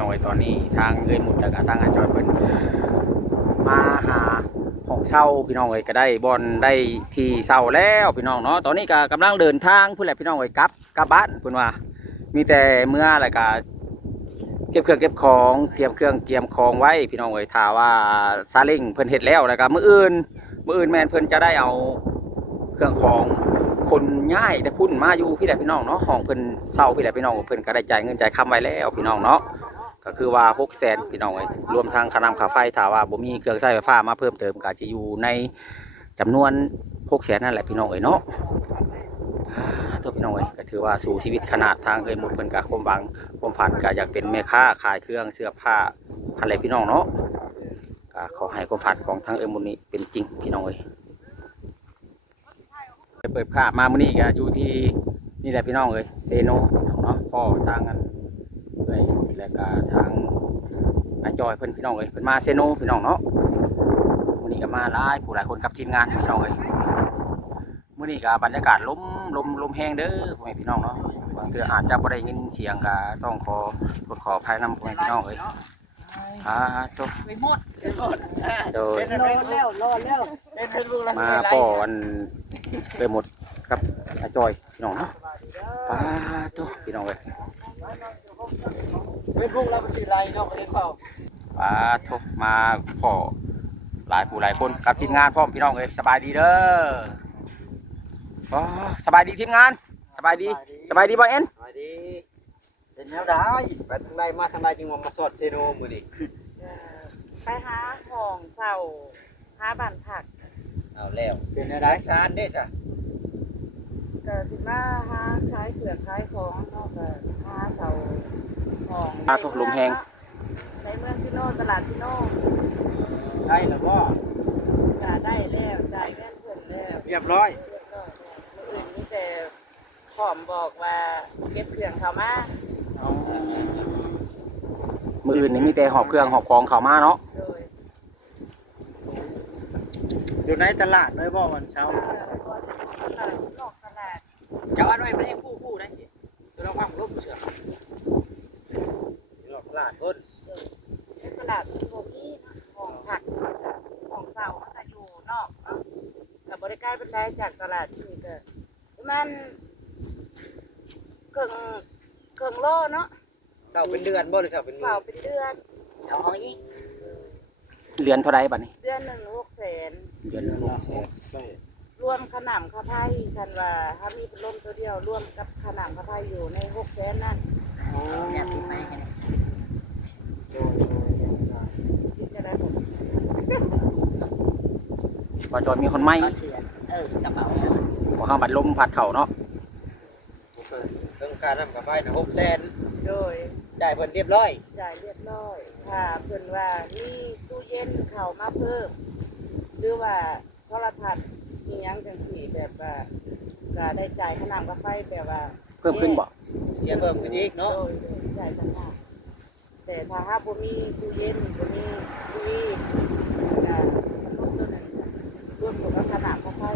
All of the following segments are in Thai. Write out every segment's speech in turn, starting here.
น้องไอ้ตอนนี้ทางเอ้ยหมุดแล้วก็ทางอาจอยเพิ่นมาหาห้องเช่าพี่น้องเอ้ยก็ได้บอนได้ที่เช่าแล้วพี่น้องเนาะตอนนี้ก็กำลังเดินทางพุ่นแหละพี่น้องเอ้ยกลับบ้านเพิ่นว่ามีแต่เมื่อแล้วก็เก็บเครื่องเก็บของเตรียมเครื่องเตรียมของไว้พี่น้องเอ้ยถ้าว่าซาเล้งเพิ่นเฮ็ดแล้วก็มื้ออื่นแม่นเพิ่นจะได้เอาเครื่องของคนย้ายได้พุ่นมาอยู่พี่แหละพี่น้องเนาะห้องเพิ่นเช่าพี่แหละพี่น้องเพิ่นก็ได้จ่ายเงินจ่ายคำไว้แล้วพี่น้องเนาะก็คือว่า600,000พี่น้องเอ้ยรวมทั้งค่าน้ำค่าไฟถ้าว่าบ่มีเครื่องใช้ไฟฟ้ามาเพิ่มเติมก็จะอยู่ในจำนวน600,000นั่นแหละพี่น้องเอ้ยเนาะตัวพี่น้องเอ้ยก็ถือว่าสู่ชีวิตขนาดทางเอ้ยหมดเพิ่นก็ความหวังความฝันก็อยากเป็นแม่ค้าขายเครื่องเสื้อผ้าอะไรพี่น้องเนาะก็ขอให้ความฝันของทางเอ้ยหมดนี้เป็นจริงพี่น้องเอ้ยเปิดภาพมามื้อนี้ก็อยู่ที่นี่แหละพี่น้องเอ้ยเซโนเนาะพ่อทางกันเอ้ยแล้วก็ทางอาจอยเพิ่นพี่น้องเอ้ยเพิ่นมาเซโนพี่น้องเนาะมื้อนี้ก็มาหลายผู้หลายคนกับทีมงานพี่น้องเอ้ยมื้อนี้ก็บรรยากาศลมแห้งเด้อพ่อแม่พี่น้องเนาะบางเทื่ออาจจะบ่ได้ยินเสียงก็ต้องขอโทษขออภัยนำพ่อแม่พี่น้องเอ้ยจบไปหมดโดยรอแล้วมาก่อนเลยหมดกับอาจอยพี่น้องเนาะจบพี่น้องเอ้ยเป็นพวกเราเป็นสีไรเนาะไม่ได้เปล่าทุกมาขอหลายผู้หลายคนกับทีมงานพร้อมพี่น้องเอ้ยสบายดีเด้อสบายดีทีมงานสบายดีบ่เอ็นสบายดีเป็นแนวได้ไปทางใดมาทางใดจึงมาสอดเซโนมือนี่ไปหาของเสาหาบ้านผักเอาแล้วเป็นแนวได้ซานได้จ้ะก็สิมาหาขายเผือกขายของนอกจากหาเสาของทุกลมแหงในเมืองชิโนตลาดชิโนได้แล้วก็จะได้แล้วจ่ายเงินเพิ่นแล้วเรียบร้อยมื้ออื่นมีแต่พร้อมบอกว่าเก็บเครื่องเข้ามามื้ออื่นนี่มีแต่หอบเครื่องหอบของเข้ามาเนาะอยู่ในตลาดเลยบ่วันเช้าตลาดจะอันไว้ไม่ได้ผู้ได้จะเราฟังรูปเสือตลาดพุ่นในตลาดโซนี่ของผักของเสามันก็อยู่นอกเนาะกับบริการเป็นได้จากตลาดนี่ก็มันเครื่องโลเนาะเสาเป็นเดือนบ่หรือเสาเป็นเสาเป็นเดือนเสาอีกเดือนเท่าไรบัดนี้เดือนหนึ่ง600,000เดือนนึง600,000รวมขนำข้าวไผ่คันว่าถ้ามีเป็นลมตัวเดียวรวมกับขนำข้าวไผ่อยู่ใน600,000นั่นแอบติดไหมกันคิดจะได้ผม ว่าจอยมีคนไหมกระเป๋าของข้าบัดลมพัดเข่าเนาะเรื่องการทำกับไฟนะ600,000โดยจ่ายเพิ่นเรียบร้อยจ่ายเรียบร้อยถ้าเพิ่นว่านี่ตู้เย็นเข้ามาเพิ่มหรือว่าโทรทัศน์อีหยังจังซี่แบบว่าก็ได้จ่ายขนำข้าวไผ่แบบว่าเพิ่มขึ้นบ่เสียเพิ่มขึ้นอีกเนาะโดยจ่ายต่างหากแต่ถ้าบ่มีตู้เย็นบ่มีทีวีก็ลดตัวนั้นรวมกับขนำข้าวไผ่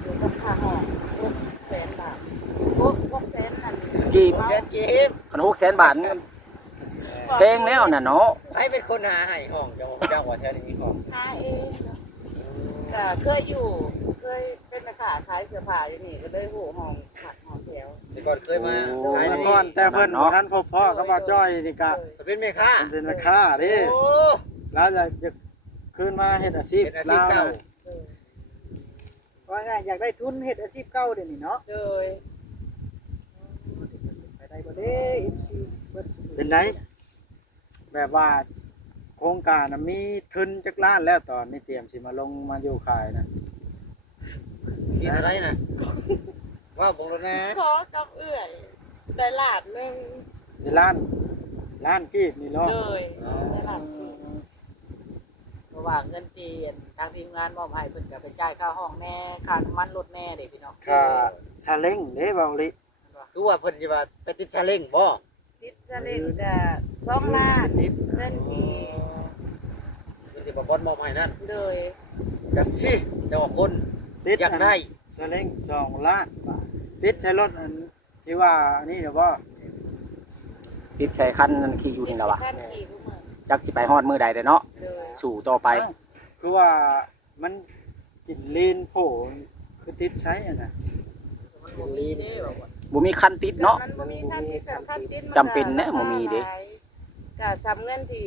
อยู่กับค่าห้อง600,000 บาท600,000นั่นกี่600,000ขนม600,000 บาทเพลงแล้วน่ะเนาะใครเป็นคนหาให้ห้องเจ้าว่าแถวนี้มีห้องหาเองก็เคยเป็นแม่ค้าขายเสื้อผ้าอยู่นี่ก็เลยหูห้องผักห้องแถวแต่ก่อนเคยมาขายในนี้แต่เพิ่นนั้นพ่อก็มาจ้อยนี่ก็เป็นแม่ค้าเป็นแม่ค้าดิโอ้แล้วจะคืนมาเฮ็ดอาชีพเก่าว่าไงอยากได้ทุนเฮ็ดอาชีพเก่าเดี๋ยวนี้เนาะเลยไปได้บ่เด้ FC เป็นไดแบบว่าโครงการมีทุนจักล้านแล้วตอนนี้เตรียมสิมาลงมาอยู่ขายนะมีเท่าไรนะว่าบ่รู้นะขอกับเอื้อยได้ล้านนึงได้ล้านกีบนี่เนาะเลยได้ล้านกีบเพราะว่าเงินเดือนทางทีมงานมอบให้เพิ่นก็ไปจ่ายค่าห้องแน่ค่าน้ำมันรถแน่เด้พี่น้องค่าซาเล้งเด้เว้าลิคือว่าเพิ่นสิว่าไปติดซาเล้งบ่ติดซาเล้งก็2 ล้านเงินที่เพิ่นสิบ่บ่มอบให้นั่นเลยจังซี่เจ้าคนอยากได้ซาเล้ง2 ล้านบาทติดใช้รถอันที่ว่าอันนี้เด้อบ่ ติดใช้คันนั้นขี่อยู่นี่แหละวะ ขั้นขี่กูมือ จักสิไปฮอดมือใดเด้อเนาะ เลย สู่ต่อไป เอ้าคือว่ามันกินลีนโผคือติดใช้อ่ะนะ มันบ่มีเด้บอกว่า บ่มีคันติดเนาะ มันบ่มีขั้นที่สำคัญติดมั จำเป็นแน่บ่มีเด้ ก็ซ้ำเงินที่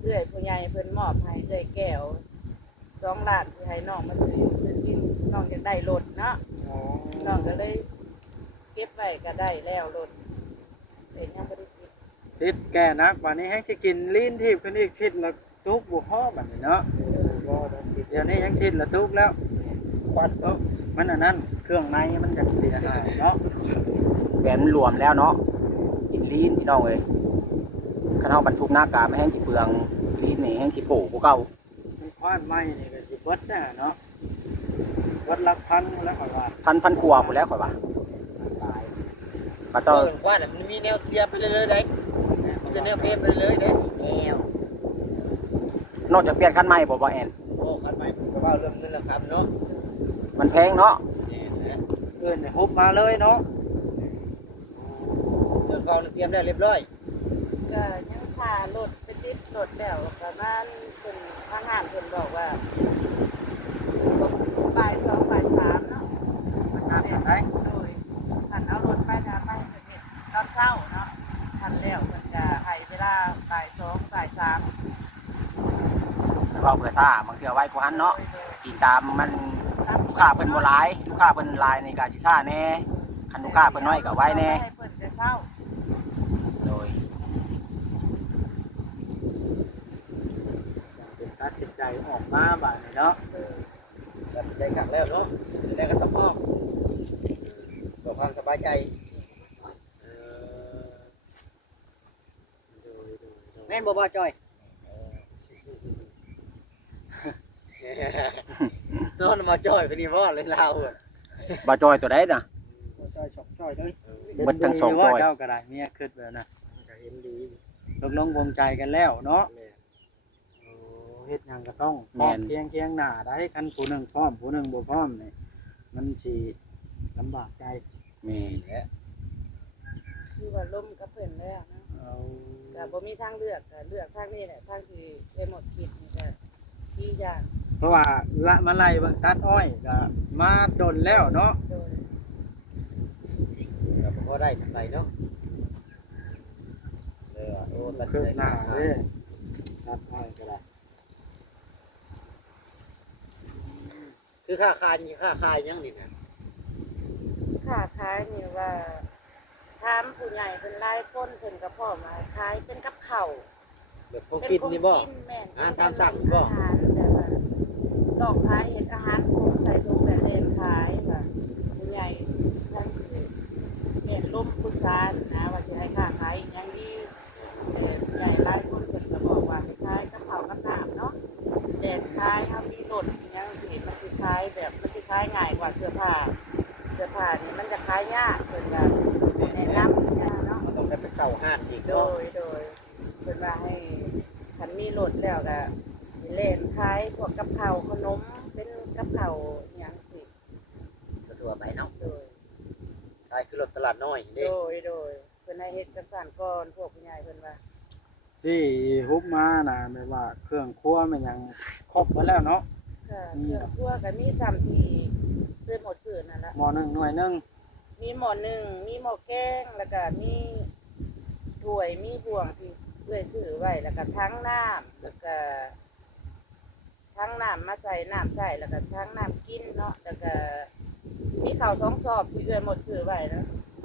เอื้อยผู้ใหญ่เพิ่นมอบให้เอื้อยแก้ว2ล้านที่ให้น้องมาซื้อกินน้องอยากได้รถเนาะ อ๋อ น้องก็เลยเก็บไว้ก็ได้แล้วรถเองยังบ่ได้กิน ติดแก่นักวันนี้ให้ที่กินลีนที่เพิ่นอีกทิศละทุกบ่พอบัดนี้เนาะเดี๋ยวนี้ยังทิศละทุกแล้วควันก็มันอันนั้นเครื่องในมันจะเสียหายเนาะ แหวนรวมแล้วเนาะกินลีนพี่น้องเอ้ยคันเฮาบรรทุกหน้ากาไม่แห้งสิเปลืองลีนนี่แห้งสิโป้กว่าเก่า มันควานไม้นี่ก็สิเบิดน่ะเนาะเบิดหลักพันแล้วก็ว่า พันกว่าหมดแล้วข่อยว่าบ่ต้อง ว่าน่ะมันมีแนวเสียบไปเลยๆได้มันจะแนวเพมไปเลยๆได้แนวน อกจากเปลี่ยนคันใหม่บ่แอน โอ้คันใหม่ผมก็ว่าเรื่องเงินราคาเนาะ มันแพงเนาะ แน่นะ เอิ้นให้ฮุบมาเลยเนาะ เครื่องเก่าเตรียมได้เรียบร้อย ก็ยังค่ารถไปติดรถแล้วประมาณเพิ่นทางห้างเพิ่นบอกว่าบ่าย2บ่าย3เนาะ มันน่าจะใช้ โดยคันเอารถไปนะไปเพิ่นเฮ็ดตอนเช้าเนาะคันแล้วเพิ่นจะให้เวลาบ่าย2บ่าย3 เว้าเพื่อซ่าบางเทื่อไว้กูหันเนาะกินตามมันลูกค้าเพิ่นบ่หลายลูกค้าเพิ่นหลายนี่ก็สิซ่าแน่คันลูกค้าเพิ่นน้อยก็ไว้แน่ ให้เพิ่นแต่เช้า โดย เป็นตัดสินใจออกมาบัดนี้เนาะ ตัดสินใจขังแล้วเนาะแล้วก็ต้องมอบเพื่อความสบายใจเออ แม่นบ่บ่จอย นอนมาจ่อยไปนี่บ่เลยเราอะ บ่จอยตัวใดน่ะ บ่จอยชอบจอยเลย เบิดทั้งสอง ว่า ร้อย เจ้าก็ได้เมียคิดแบบนั้น ก็เห็นดี ตกลงวงใจกันแล้วเนาะ แม่ โอ้เฮ็ดหยังก็ต้องพร้อมเคียงหน้าได้คันผู้หนึงพร้อมผู้หนึงบ่พร้อมนี่มันสิลำบากใจ แม่น แหละ คือว่าล่มกับเพิ่นแล้วนะ เอา ก็บ่มีทางเลือกก็เลือกทางนี้แหละทางที่ได้หมดคิดนี่ก็ดีอย่าง เพราะว่าละมาไล่เบิ่งตัดอ้อยก็มาดนแล้วเนาะ โดย ก็บ่พอได้ทำไรเนาะโอ้ตัด คืบ ใจ หน้าเด้ตัดอ้อยก็ได้ คือค่าคายนี่ค่าคายยังนี่นะ ค้าขายนี่ว่าถามผู้ใหญ่เพิ่นหลายคนเพิ่นก็พร้อมมาขายเป็นกับข้าว แบบของกินนี่บ่ เป็นของกิแม่น อาหารตามสั่งนี่บ่ อาหารแบบว่าลอกขายเฮ็ดอาหารคงใส่ถุงแบบเล่นขายว่าผู้ใหญ่ทั้งคือแก่ล้มปรึกษานะว่าสิให้ค้าขายอีหยังดีแต่ผู้ใหญ่หลายคนเพิ่นก็บอกว่าให้ขายกับข้าวกับน้ำเนาะแต่ขายเฮามีรถอีหยังสิมันสิขายแบบมันสิขายง่ายกว่าเสื้อผ้านี่มันจะขายยากเพิ่นว่าแนะนำนะเนาะ มันต้องได้ไปเช่าห้างอีก โด เนาะ ยเพิ่นว่าให้คันมีรถแล้วก็เล่นขายพวกกับข้าวขนมเป็นกับข้าวอหย่างสิ ทั่วๆไปเนาะ โดย ขายคือรถตลาดน้อยนี่ โดยเพิ่นให้เฮ็ดจังซั่นก่อนพวกผู้ใหญ่เพิ่นว่า ที่ฮุบมาน่ะแม่ว่าเครื่องครัวมันยังครบหมดแล้วเนาะ ก็เครื่องครัวก็มี3ที่เพิ่นหมดชื่อนั่นล่ะ หม้อหนึงหน่วยหนึง มีหม้อนึ่งมีหม้อแกงแล้วก็มีถ้วยมีบ่วงที่เอื้อยซื้อไว้แล้วก็ทั้งน้ำแล้วก็ทั้งน้ำมาใส่น้ำใส่แล้วก็ทั้งน้ำกินเนาะแล้วก็มีข้าว2ซอบที่เอื้อยหมดซื้อไว้นะ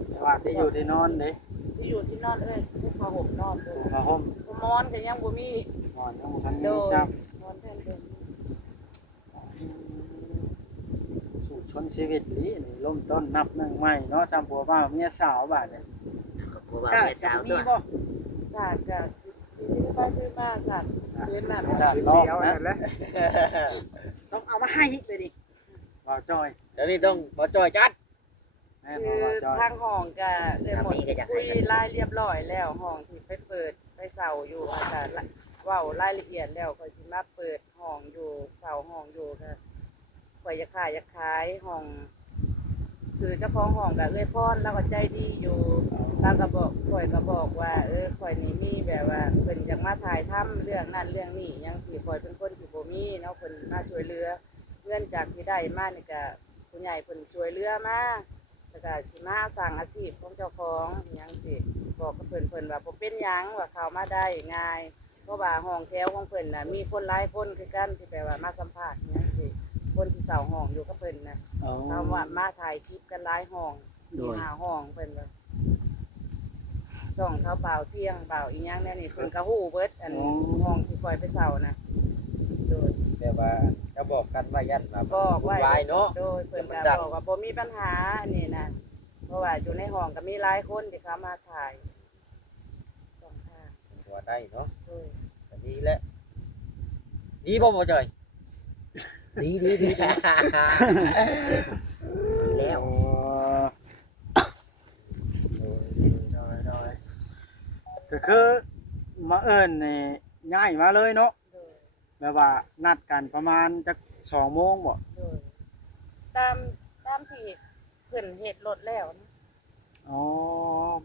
แต่ว่าที่อยู่ที่นอนเด้ ที่อยู่ที่นอนเอ้ยพวกผ้าห่มนอนเลย ผ้าห่ม มอนก็ยังบ่มี นอนยังบ่ทัน โด มี ย ซับ มอนแทนเดิม สู่ชนชีวิตนี้นี่ล้มต้นนับหนึ่งใหม่เนาะซ้ำผัวบ้าวเมียสาวบาดเนี่ย ใช่จะมีบ่ ศาสตร์ก็ที่ไปซื้อมาศาสตร์พื้นแบบ ชาติรอบนะ ต้องเอามาให้เลยดิ บ่าวจอย เดี๋ยวนี้ต้องบ่จ่อยจัด แม่ คื บ่าว อ จอย ทางห้องก็เลยหมดคุยรายเรียบร้อยแล้วห้องที่ไปเปิดไปเสาอยู่อาจารย์เว้ารายละเอียดแล้วก็สิมาเปิดห้องอยู่เสาห้องอยู่ก็ข่อยอยากขายห้องซื้อเจ้าของห้องก็เอ้ยพรแล้วก็ใจดีอยู่ เราก็บอกข่อยก็บอกว่าข่อยนี่มีแบบว่าเพิ่นอยากมาถ่ายทำเรื่องนั้นเรื่องนี้ยังสิข่อยเป็นคนที่บ่มีเนาะเพิ่นมาช่วยเหลือเงินจากที่ได้มานี่ก็ผู้ใหญ่เพิ่นช่วยเหลือมาแล้วก็สิมาสร้างอาชีพของเจ้าของอิหยังสิบอกกับเพิ่นว่าบ่เป็นหยังว่าเข้ามาได้ง่ายเพราะว่าห้องแถวของเพิ่นน่ะมีคนหลายคนคือกันที่แปลว่ามาสัมภาษณ์อิหยังสิคนที่เช่าห้องอยู่กับเพิ่นน่ะ อ๋อ เขาว่ามาถ่ายคลิปกันหลายห้อง4-5ห้องเพิ่นว่าส่องเขาเบาเที่ยงเบาอีหยังแน่นี่เพิ่นก็ฮู้เบิดอันห้องที่ปล่อยไปเช่านะโดย แต่ว่าจะบอกกันว่ายันว่า บอกไว้ วุ่นวายเนาะ โดยเพิ่นก็บอกว่าบ่มีปัญหาอันนี้นะเพราะว่าอยู่ในห้องก็มีหลายคนที่เขามาถ่ายสองทาง ตัวได้เนาะ โดย อันนี้แหละดีบ่บ่จอยดีดีดีดีแล้ว โอ้โดยก็คือมาเอิ้นนี่ง่ายมาเลยเนาะ โดย แบบว่านัดกันประมาณจัก2 โมงบ่ โดยตามที่เพิ่นเฮ็ดรถแล้วนะ อ๋อ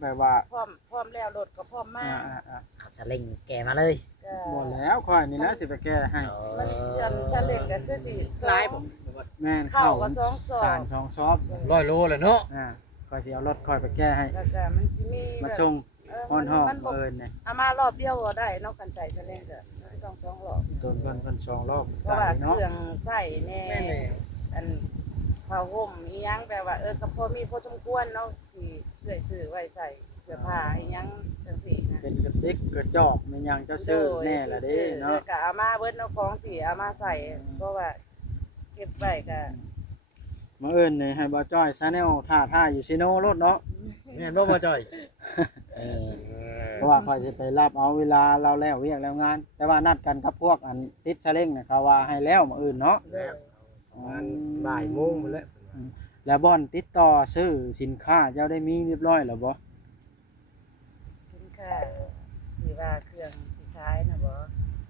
แบบว่า พร้อมแล้วรถก็พร้อมมา อ่า เอาสลิงแกมาเลย ก็ บ่แล้วค่อยนี่นะสิไปแก้ให้ มันยันชะเล่งก็คือสิ ลายผม แม่น เข้า เข้า ก็สองซอ สาร บ 2 ซอบ 100 โลเลยเนาะ ค่อยสิเอารถค่อยไปแก้ให้ แล้วก็มันสิมี มา แบบ ส่ง ฮ้อนห้อง มันบ่ เอิ้นนี่ เอามารอบเดียวบ่ได้เนอกกันใจชะเล่งก็ต้องสองรอบ ต้นเพิ่น2 รอบ เพราะ ตา ว่าย เค เนาะ รื่องใส่แน่อันผ้าห่มอีหยังแบบว่าก็พอมีพอสมควรเนาะที่เอื้อยซื้อไว้ใส่เสื้อผ้าอีหยังจังซี่นะ เป็นกระติกกระจอกมันยังเจ้าซื้อแน่ละเด้เนาะ ก็เอามาเบิดเนาะของที่เอามาใส่เพราะว่าเก็บไว้ก็ มาเอิ้นนี่ให้บ่จ้อยซะแนวท่าอยู่ซิโนรถเนาะ แม่นบ่บ่จอย เพราะว่าค่อยสิไปรับเอาเวลาเราแล้วเวียกแล้วงาน แต่ว่านัดกันกับพวกอันติดซาเล้งน่ะเขาว่าให้แล้วมื้ออื่นเนาะ เด้อ ประมาณบ่ายโมงพุ่นแหละ แล้วบ่อนติดต่อซื้อสินค้าเจ้าได้มีเรียบร้อยแล้วบ่ สินค้าที่ว่าเครื่องสิขายนะบ่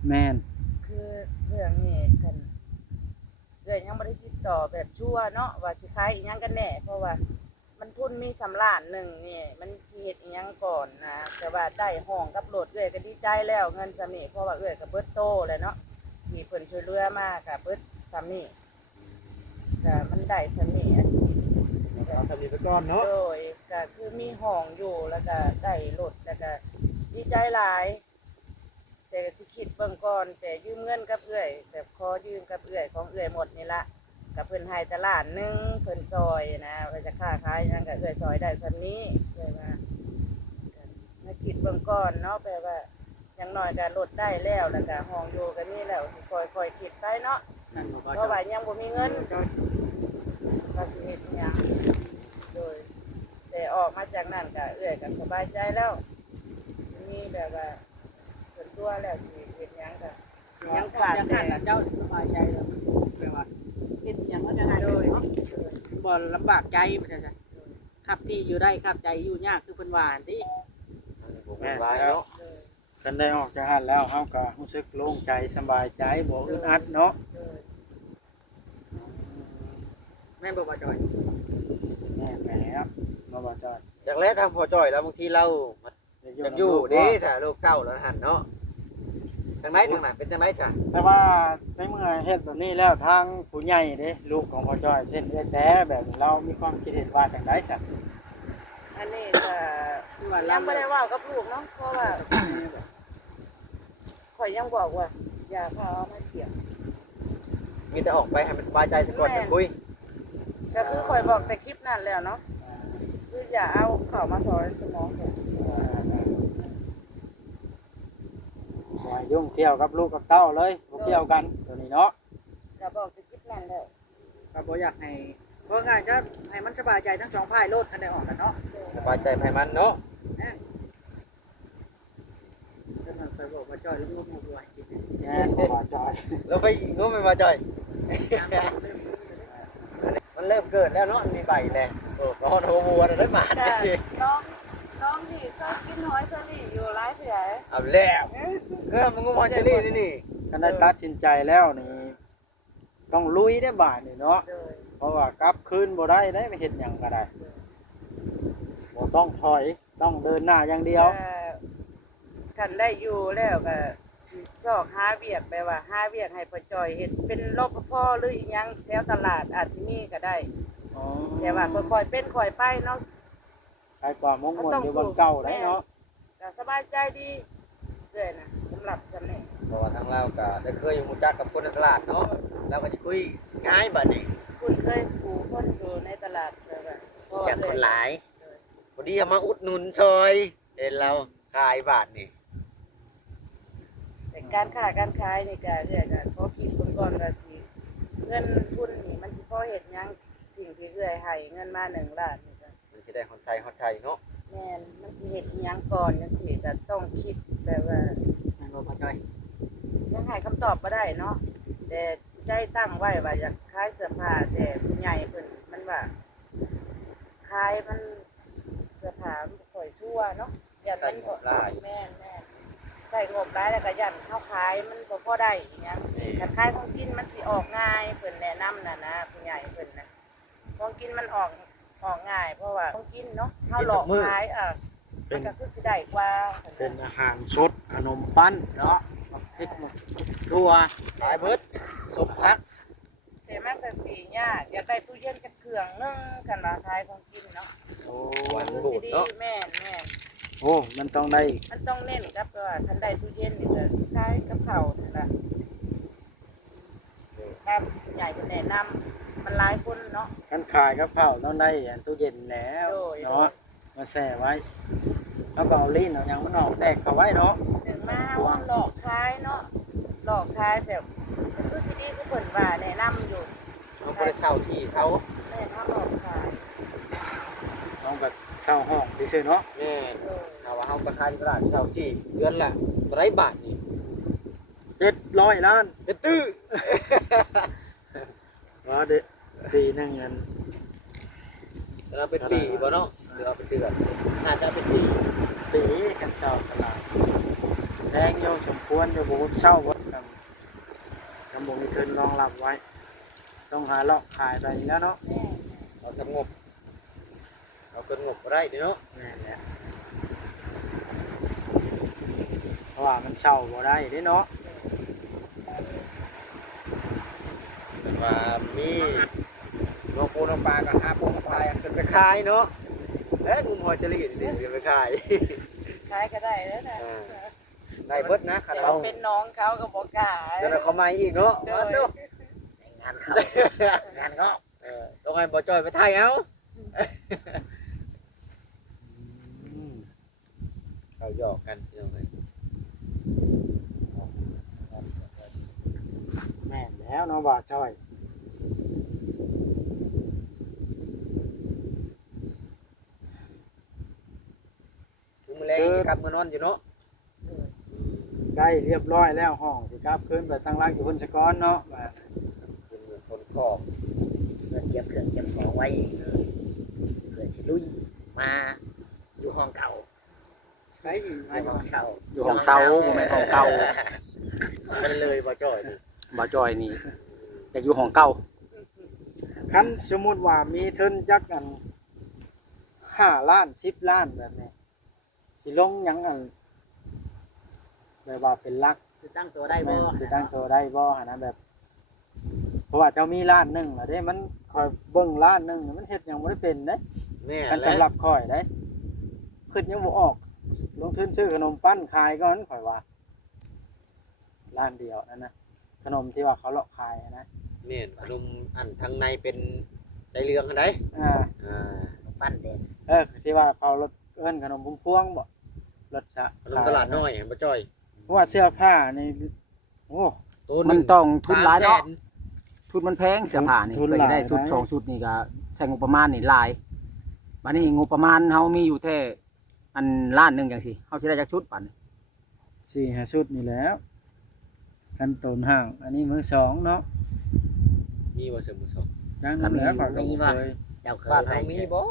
แม่น คือเรื่องนี้กันเอ้ยยังบ่ได้ติดต่อแบบชัวร์เนาะว่าสิขายอีหยังกันแน่เพราะว่ามันทุนมีสำล้านหนึงนี่มันสิเฮ็ดอีหยังก่อนนะแต่ว่าได้ห้องกับรถเอ้ยก็ดีใจแล้วเงินซำนี้เพราะว่าเอ้ยก็เบิดโตแล้วเนาะที่เพิ่นช่วยเหลือมาก็เบิดซำนี้ก็มันได้ซำนี้อาชีพ เอาทำนี้ไปก่อนเนาะ โดยก็คือมีห้องอยู่แล้วก็ได้รถแล้วก็ดีใจหลาย แต่ก็สิคิดเบิ่งก่อนแต่ยืมเงินกับเอื้อยแบบขอยืมกับเอื้อยของเอื้อยหมดนี่ละกับเพิ่นให้ตลาดนึงเพิ่นซอยนะว่าจะค้าขายหยังก็เอื้อยซอยได้ซั่นนี้เอื้อยว่ามาคิดเบิ่งก่อนเนาะแปลว่าอย่างน้อยก็ลดได้แล้วแล้วก็ห้องอยู่ก็มีแล้วสิค่อยๆคิดไปเนาะ นั่นบ่ เพราะว่ายังบ่มีเงินก็สิเฮ็ดหยังโดยแต่ออกมาจากนั้นก็เอื้อยก็สบายใจแล้วมีแบบว่าส่วนตัวแล้วสิเฮ็ดหยังก็ยังขาด แต่ แต่ เจ้าสบายใจแล้วแปลว่าเฮ็ดหยังก็จะให้ โดย เนาะบ่ลำบากใจมันจะขับที่อยู่ได้ขับใจอยู่ยากคือเพิ่นว่าหั่นติ บ่วุ่นวายเนาะ คันได้ออกจากหันแล้วเฮาก็รู้สึกโล่งใจสบายใจบ่อึดอัดเนาะ แม่นบ่ว่าจอย แม่นแล้วมาบ่จ้อย อย่างแรกทางพอจอยแล้วบางทีเราจะอยู่เด้ซะลูกเต้าแล้วหันเนาะทางไหนทางไหนเป็นทางไหนซะ แต่ว่าในเมื่อเฮ็ดแบบนี้แล้วทางผู้ใหญ่เด้ลูกของพ่อจ้อยเช่นเอ้ยแต่แบบนี้เรามีความคิดเห็นว่าจังได๋ซะ อันนี้ก็ยังไม่ได้เว่ากับลูกเนาะเพราะว่าข่อยยังบอกว่าอย่าพาเอามาเถียง มีแต่ออกไปให้มันสบายใจซะก่อนจะคุย ก็คือข่อยบอกแต่คลิปนั้นแล้วเนาะคืออย่าเอาเข้ามาสอนสมองข่อย อย่ายุ่งเกี่ยวกับลูกกับเต้าเลยบ่เกี่ยวกันตัวนี้เนาะ ก็บอกแต่คลิปนั้นแล้ว ก็บ่อยากให้เพราะงานจะให้มันสบายใจทั้งสองฝ่ายโลดคันได้ออกกันเนาะ สบายใจให้มันเนาะ ถ้ามันไปบอกว่าจอยลูกๆบ่ไหวจริง แม่นบ่ว่าจ้อย แล้วไปรู้ไหมว่าจอย มันเริ่มเกิดแล้วเนาะมีใบแล้วโอ้ก็โหวัวได้มา แต่น้องที่เขากินหอยสลีอยู่หลายเถื่อ เอาแล้วมึงก็มองเชอรี่นี่ คันได้ตัดสินใจแล้วนี่ต้องลุยได้อบาดนี่เนาะ โดย เพราะว่ากลับคืนบ่ได้ได้ไปเฮ็ดหยังก็ได้บ่ต้องถอย ต้องเดินหน้าอย่างเดียว กันได้อยู่แล้วก็สิซอกหาเวียกแปลว่าหาเวียกให้พ่อจอยเฮ็ดเป็นรปภหรืออีหยังแถวตลาดอาจสิมีก็ได้ อ๋อ แต่ว่าค่อยๆเป็นค่อยไปเนาะ ใช้ความมุ่งมั่นอยู่บนเก่าได้เนาะ ก็สบายใจดีเรื่อยนะสำหรับสำเนียง เพราะว่าทางเราก็ได้เคยรู้จักกับคนในตลาดเนาะเราก็จะคุยง่ายบัดนี้ คุณเคยผูคนอยู่ในตลาดเลยแบบพอ จาก เล คน ย หลายพอดีเอามาอุดหนุนซอยเห็นเราขายบาทนี่ แต่การค้าการขายนี่ก็เรื่อยก็ขอคิดเบิ่งก่อนว่าสิเงินทุนนี่มันสิพอเฮ็ดหยังสิ่งที่เรื่อยให้เงินมา1 ล้านนี่ก็ มันจะได้คนไทยคนไทยเนาะ แม่นมันสิเฮ็ดอิหยังก่อนจังซี่ก็ต้องคิดแบบว่า นั่นบ่พอจ้อย ยังให้คำตอบบ่ได้เนาะแต่ใจตั้งไว้ว่าอยากขายเสื้อผ้าแต่ผู้ใหญ่เพิ่นมันว่าขายมันเสื้อผ้ามันบ่ค่อยชั่วเนาะอย่ามันบ่แม่นใส่งบหลายแล้วก็ยันเฮาขายมันบ่พอได้อีหยังถ้าขายของกินมันสิออกง่ายเพิ่นแนะนำน่ะนะผู้ใหญ่เพิ่นน่ะของกินมันออกง่ายเพราะว่าของกินเนาะเฮาหลอกขายมันก็คือสิได้กว่า เป็นอาหารสดขนมปั้นเนาะพริกทั่ว ขายเบิดสมพัก แต่มันก็สิยากอยากได้ตู้เย็นจักเครื่องนึงกันว่าขายของกินเนาะ โอ้ คือสิดีแม่น โอ้มันต้องได้ มันต้องเน้นกับว่าคันได้ตู้เย็นนี่ก็สิขายกับข้าวนั่นล่ะถ้าใหญ่เพิ่นแนะนำมันหลายคนเนาะ กันขายกับข้าวต้องได้อันตู้เย็นแล้ว โดย เนาะมาแช่ไว้แล้วก็เอาลิ้นเอาหยังมันออกแดกเข้าไว้เนาะ ถึงมาว่าหลอกขายเนาะหลอกขายแบบคือสิดีคือเพิ่นว่าแนะนำอยู่ เขาบ่ได้เช่าที่เขา แม่นเฮาหลอกขาย ต้องแบบเช่าห้องซื่อๆเนาะ แม่น โดย เอาว่าเฮาไปขายที่ตลาดเช่าที่เดือนละ100 บาทนี่ 700 ล้าน เป็นตื้อ ว่าเด้ปีหนึงเงิน เราเป็นปีบ่เนาะหรือเอาเป็นเดือนน่าจะเป็นปี ปีกันเช่าตลาดแดงโยสมควรอยู่บ่เช่าบ่กำบ่มีทุนรองรับไว้ ต้องหาเลาะขายไปแล้วเนาะ แม่ เราทำงบเราเกินงบบ่ได้เด้เนาะ นั่นแหละเพราะว่ามันเช่าบ่ได้เด้เนาะ เป็นว่ามีน้องปูน้องปลากับหาปูปลาขึ้นไปขายเนาะเอ๊ะงุมหอยเจลีนี่ขึ้นไปขาย ขายก็ได้แล้วนะ ได้เบิดนะคัน แต่ เรา ว่าเป็นน้องเขาก็บ่กล้า เดี๋ยวเราเข้ามาอีกเนาะ โด มาย เด้อง านเขางานเขา ต้องให้บ่จ้อยไปถ่ายเอาเขาหยอกกันพี่น้องเอ้ย แม่นแล้วเนาะบ่าจ้อย คือมื้อแลงกลับมื้อนอนอยู่เนาะ ได้เรียบร้อยแล้วห้องสิครับขึ้นไปตั้งรักอยู่บนสกอนเนาะว่า เป็นเหมือนคนขอบ เพื่อเก็บเครื่องเก็บของไว้เพื่อสิลุยมาอยู่ห้องเก่า ใช้อีก อยู่ห้องเช่า อยู่ของเซาบ่แม่นของเก่า ไปเลยบ่จ้อยนี่ บ่จอยนี่อยากอยู่ของเก่า คันสมมุติว่ามีทุนจักอัน5 ล้าน10 ล้านแบบนี้สิลงหยังอันแบบว่าเป็นหลัก สิตั้งตัวได้บ่ สิตั้งตัวได้บ่หั่นนะแบบ เพราะว่าเจ้ามีล้านหนึงล่ะเด้มันคอยเบิ่งล้านหนึงนี่มันเฮ็ดหยังบ่ได้เป็นเด้ แม่ คัน แล้ สำหรับข่อยได้คิดยังบ่ออก ลงทุนซื้อขนมปั้นขายก่อนข่อยว่าร้านเดียวนั่นนะขนมที่ว่าเขาเลาะขายนะ แม่นขนมอันทางในเป็นใจเรืองอันใด อ่า ปั้นเด่น ที่ว่าเขารถเอิ้นขนมพุ่มพวงบ่รถชะ ขนมตลาดน้อยบ่จ้อย เพราะว่าเสื้อผ้านี่โอ้ ตัวห มั นึ น ง ต้องทุนหลายเนาะ 300,000 ทุนมันแพงเสื้อผ้านี่ ทุน เพื่อ หลาย จะได้ชุด ไหม 2ชุดนี่ก็ใช้งบประมาณนี่หลายบัดนี้งบประมาณเฮามีอยู่แค่อันล้านหนึงจังซี่เฮาสิได้จักชุดปัน 4-5ชุดนี่แหล้วกันตนห้าง อันนี้มือสองเนาะ มีบ่เสริมมือสอง จังนั้นแหล้วข่อยก็บ่เคย เจ้าเคย บ้าน ไป เฮามีบ่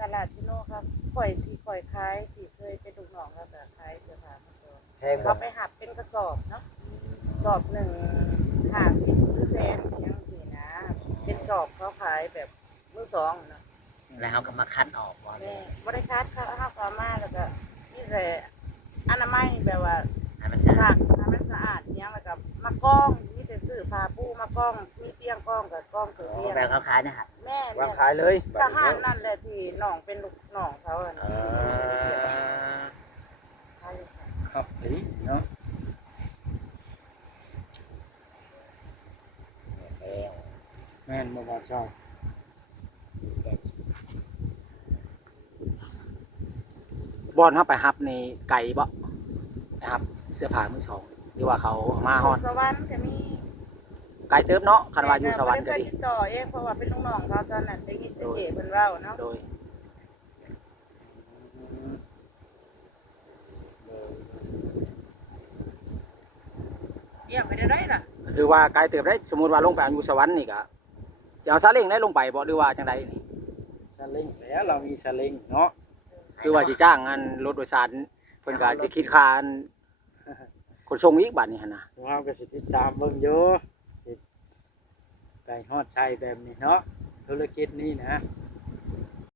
ตลาดที่โน่ครับข่อยที่ข่อยขายที่เคยเป็นลูกน้องครับแต่ขายเสื้อผ้ามาสอน แพงบ่ เขาไปหับเป็นกระสอบเนาะสอบหนึ่ง50หรือแสนอยังสินะเป็นสอบเขาขายแบบมือสองเนาะ แล้วเขาก็มาคัดออกว่า แม่บริการเขาเอามาแล้วก็นี่แต่อนามัยแบบว่า ให้มันสะ สะ อา อา ด ดให้มันสะอาดเนี่ยแล้วก็มากล้องมีแต่ซื้อผ้าปูมากล้องมีเตียงกล้องกับกล้องเสือเตียง แบบเขาขายนะฮะ แม่ วาง เนี่ย ขายเลย ทหารนั่นแหละที่น้องเป็นลูกน้องเขาอะ ครับไอ้เนาะ แล้ว แม่นบ่บ่ชอบ บอนเฮาไปฮับในไก่บ่นะครับเสื้อผ้ามือสองหรือว่าเขาเอามาฮอด สวรรค์ก็มี ไก่เติบเนาะคันว่าอยู่สวรรค์ก็ แต่บ่ ดี ไเคยติดต่อเองเพราะว่าเป็นลูกน้องเขาตอนนั้นได้ยินแต่เอ๋เพิ่นเว้าเนาะ โดย เยี่ยมไปได้ล่ะ ถือว่าไกลเติบได้สมมุติว่าลงไปอยู่สวรรค์นี่ก็สิเอาซาเล้งได้ลงไปบ่หรือว่าจังไดนี่ ซาเล้งแล้วเรามีซาเล้งเนาะ คือว่าสิจ้างอันรถโดยสารเพิ่นก็สิคิดค่าอันขนส่งอีกบัดนี้หั่นน่ะ พวกเราก็สิติดตามเบิ่งอยู่ไก่ฮอดชัยแบบนี้เนาะธุรกิจนี้นะ